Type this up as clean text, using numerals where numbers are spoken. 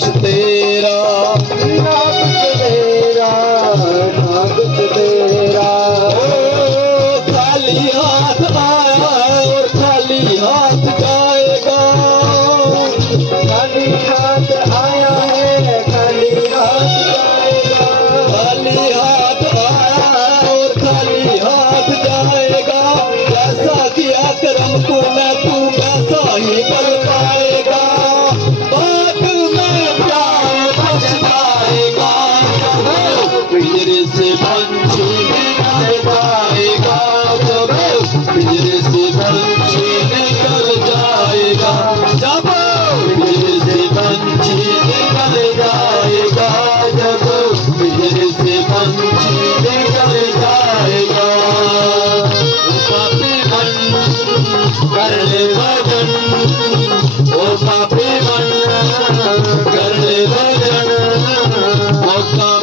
कुछ तेरा, ना कुछ मेरा, ना कुछ तेरा। ओ खाली हाथ आया और खाली हाथ जाएगा। खाली हाथ आया है, खाली हाथ जाएगा। खाली हाथ आया और खाली हाथ जाएगा। जैसा किया करम तूने तू वैसा ही कर पाएगा। बाद में प्यार पछताएगा। पिंजरे से पंछी निकल जाएगा। जब पिंजरे से पंछी निकल जाएगा। जब पिंजरे से पंछी निकल जाएगा। जब पिंजरे से पंछी निकल जाएगा। ओ पापी मन कर ले भजन, ओ पापी मन कर ले भजन। ओ